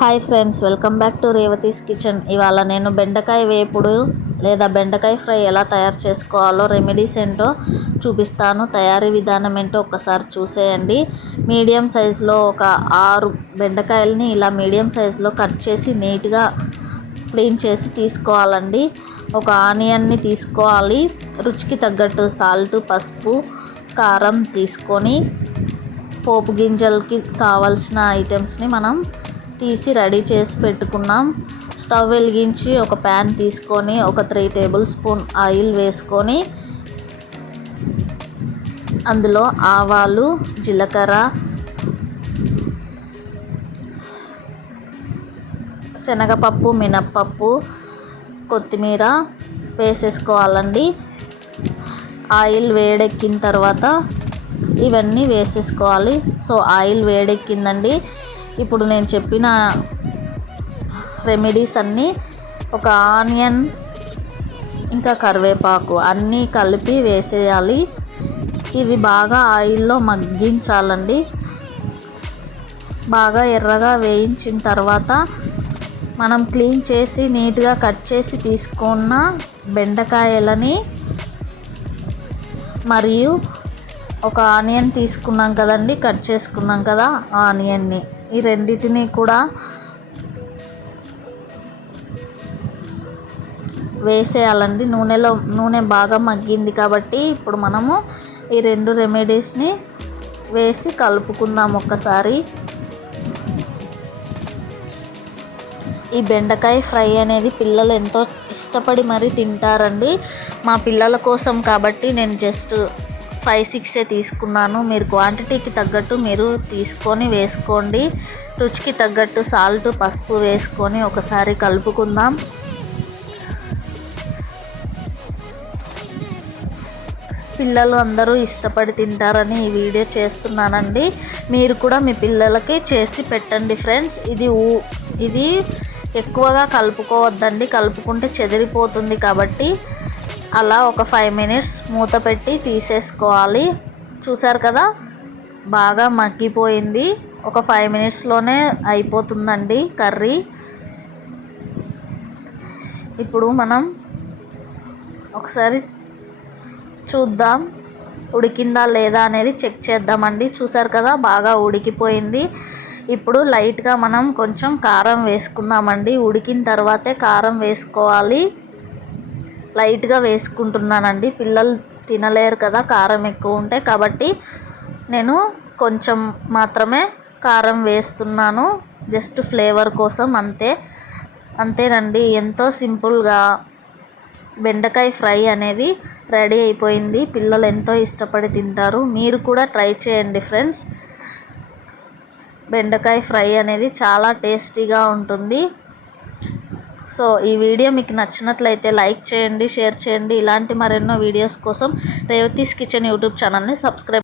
Hi friends welcome back to Revathi's kitchen. ఇవాళ నేను బెండకాయ వేపుడు లేదా బెండకాయ ఫ్రై ఎలా తయారు చేసుకోవాలో రెమెడీస్ ఏంటో చూపిస్తాను. తయారీ విధానం ఏంటో ఒకసారి చూసేయండి. మీడియం సైజులో ఒక ఆరు బెండకాయలని ఇలా మీడియం సైజులో కట్ చేసి నీట్గా క్లీన్ చేసి తీసుకోవాలండి. ఒక ఆనియన్ని తీసుకోవాలి. రుచికి తగ్గట్టు సాల్ట్ పసుపు కారం తీసుకొని పోపు గింజలకి కావాల్సిన ఐటమ్స్ని మనం తీసి రెడీ చేసి పెట్టుకున్నాం. స్టవ్ వెలిగించి ఒక ప్యాన్ తీసుకొని ఒక త్రీ టేబుల్ స్పూన్ ఆయిల్ వేసుకొని అందులో ఆవాలు జీలకర్ర శనగపప్పు మినప్పప్పు కొత్తిమీర వేసేసుకోవాలండి. ఆయిల్ వేడెక్కిన తర్వాత ఇవన్నీ వేసేసుకోవాలి. సో ఆయిల్ వేడెక్కిందండి. ఇప్పుడు నేను చెప్పిన రెమెడీస్ అన్నీ ఒక ఆనియన్ ఇంకా కరివేపాకు అన్నీ కలిపి వేసేయాలి. ఇది బాగా ఆయిల్లో మగ్గించాలండి. బాగా ఎర్రగా వేయించిన తర్వాత మనం క్లీన్ చేసి నీట్గా కట్ చేసి తీసుకున్న బెండకాయలని మరియు ఒక ఆనియన్ తీసుకున్నాం కదండి కట్ చేసుకున్నాం కదా ఆనియన్ని. ఈ రెండింటిని కూడా వేసేయాలండి. నూనెలో నూనె బాగా మగ్గింది కాబట్టి ఇప్పుడు మనము ఈ రెండు రెమెడీస్ని వేసి కలుపుకుందాం ఒక్కసారి. ఈ బెండకాయ ఫ్రై అనేది పిల్లలు ఎంతో ఇష్టపడి మరీ తింటారండి. మా పిల్లల కోసం కాబట్టి నేను జస్ట్ ఫైవ్ సిక్సే తీసుకున్నాను. మీరు క్వాంటిటీకి తగ్గట్టు మీరు తీసుకొని వేసుకోండి. రుచికి తగ్గట్టు సాల్ట్ పసుపు వేసుకొని ఒకసారి కలుపుకుందాం. పిల్లలు అందరూ ఇష్టపడి తింటారని ఈ వీడియో చేస్తున్నానండి. మీరు కూడా మీ పిల్లలకి చేసి పెట్టండి ఫ్రెండ్స్. ఇది ఊ ఇది ఎక్కువగా కలుపుకోవద్దండి. కలుపుకుంటే చెదిరిపోతుంది కాబట్టి అలా ఒక ఫైవ్ మినిట్స్ మూత పెట్టి తీసేసుకోవాలి. చూసారు కదా? బాగా మగ్గిపోయింది. ఒక ఫైవ్ మినిట్స్లోనే అయిపోతుందండి కర్రీ. ఇప్పుడు మనం ఒకసారి చూద్దాం. ఉడికిందా లేదా అనేది చెక్ చేద్దామండి. చూసారు కదా? బాగా ఉడికిపోయింది. ఇప్పుడు లైట్గా మనం కొంచెం కారం వేసుకుందామండి. ఉడికిన తర్వాతే కారం వేసుకోవాలి. లైట్గా వేసుకుంటున్నానండి. పిల్లలు తినలేరు కదా కారం ఎక్కువ ఉంటే. కాబట్టి నేను కొంచెం మాత్రమే కారం వేస్తున్నాను. జస్ట్ ఫ్లేవర్ కోసం అంతే. అంతేనండి. ఎంతో సింపుల్గా బెండకాయ ఫ్రై అనేది రెడీ అయిపోయింది. పిల్లలు ఎంతో ఇష్టపడి తింటారు. మీరు కూడా ట్రై చేయండి ఫ్రెండ్స్. బెండకాయ ఫ్రై అనేది చాలా టేస్టీగా ఉంటుంది. సో ఈ వీడియో మీకు నచ్చినట్లయితే లైక్ చేయండి షేర్ చేయండి. ఇలాంటి మరెన్నో వీడియోస్ కోసం రేవతీస్ కిచెన్ యూట్యూబ్ ఛానల్ని సబ్స్క్రైబ్